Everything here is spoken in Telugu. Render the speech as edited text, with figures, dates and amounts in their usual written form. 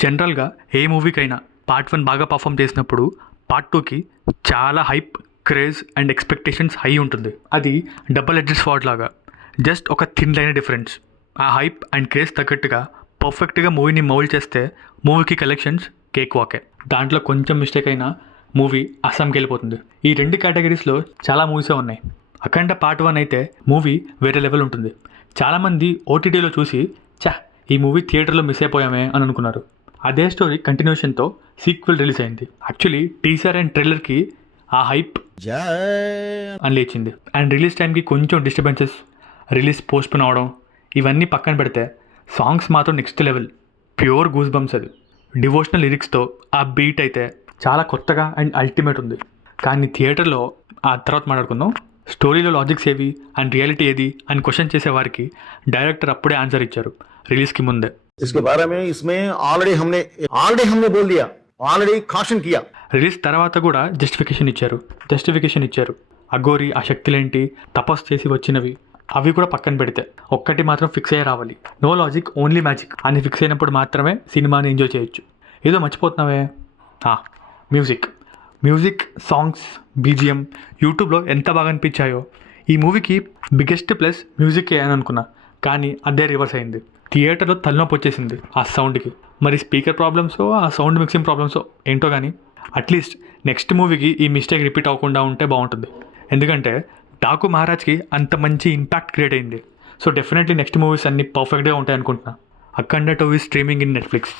జనరల్గా ఏ మూవీకైనా పార్ట్ 1 బాగా పర్ఫామ్ చేసినప్పుడు పార్ట్ 2కి చాలా hype, craze and expectations high ఉంటుంది. అది డబుల్ ఎడ్జెడ్ స్వార్డ్ లాగా. జస్ట్ ఒక థిన్ లైన్ డిఫరెన్స్. ఆ హైప్ అండ్ క్రేజ్ తగ్గట్టుగా పర్ఫెక్ట్గా మూవీని మౌల్డ్ చేస్తే మూవీకి కలెక్షన్స్ కేక్ వాకే. దాంట్లో కొంచెం మిస్టేక్ అయినా మూవీ అస్సాంకి వెళ్ళిపోతుంది. ఈ 2 కేటగిరీస్లో చాలా మూవీసే ఉన్నాయి. అఖండ పార్ట్ 1 అయితే మూవీ వేరే లెవెల్ ఉంటుంది. చాలామంది ఓటీటీలో చూసి ఈ మూవీ థియేటర్లో మిస్ అయిపోయామే అని అనుకున్నారు. అదే స్టోరీ కంటిన్యూషన్తో సీక్వెల్ రిలీజ్ అయింది. యాక్చువల్లీ టీజర్ అండ్ ట్రైలర్కి ఆ హైప్ అని లేచింది. అండ్ రిలీజ్ టైంకి కొంచెం డిస్టర్బెన్సెస్, రిలీజ్ పోస్ట్పోన్ అవడం ఇవన్నీ పక్కన పెడితే సాంగ్స్ మాత్రం next level, pure goose bumps. అది డివోషనల్ లిరిక్స్తో ఆ బీట్ అయితే చాలా కొత్తగా అండ్ అల్టిమేట్ ఉంది. కానీ థియేటర్లో ఆ తర్వాత మాట్లాడుకుందాం. స్టోరీలో లాజిక్స్ ఏవి అండ్ రియాలిటీ ఏది అని క్వశ్చన్ చేసేవారికి డైరెక్టర్ అప్పుడే ఆన్సర్ ఇచ్చారు రిలీజ్కి ముందే. इसके बारे में इसमें ऑलरेडी हमने बोल दिया, ऑलरेडी కాషన్ किया. రిలీజ్ తర్వాత కూడా జస్టిఫికేషన్ ఇచ్చారు. అఘోరి ఆ శక్తులేంటి, తపస్సు చేసి వచ్చినవి అవి కూడా పక్కన పెడితే ఒక్కటి మాత్రం ఫిక్స్ అయ్యే రావాలి. నో లాజిక్, ఓన్లీ మ్యాజిక్ అని ఫిక్స్ అయినప్పుడు మాత్రమే సినిమాని ఎంజాయ్ చేయొచ్చు. ఏదో మర్చిపోతున్నావే, మ్యూజిక్, సాంగ్స్, బీజిఎం యూట్యూబ్లో ఎంత బాగా అనిపించాయో. ఈ మూవీకి బిగ్గెస్ట్ ప్లస్ మ్యూజికే అని అనుకున్నా, కానీ అదే రివర్స్ అయింది. థియేటర్లో తలనొప్పి వచ్చేసింది ఆ సౌండ్కి. మరి స్పీకర్ ప్రాబ్లమ్సో ఆ సౌండ్ మిక్సింగ్ ప్రాబ్లమ్సో ఏంటో కానీ అట్లీస్ట్ నెక్స్ట్ మూవీకి ఈ మిస్టేక్ రిపీట్ అవ్వకుండా ఉంటే బాగుంటుంది. ఎందుకంటే డాకు మహారాజ్కి అంత మంచి ఇంపాక్ట్ క్రియేట్ అయింది. సో డెఫినెట్లీ నెక్స్ట్ మూవీస్ అన్నీ పర్ఫెక్ట్గా ఉంటాయి అనుకుంటున్నా. అఖండ 2 ఈజ్ స్ట్రీమింగ్ ఇన్ నెట్ఫ్లిక్స్.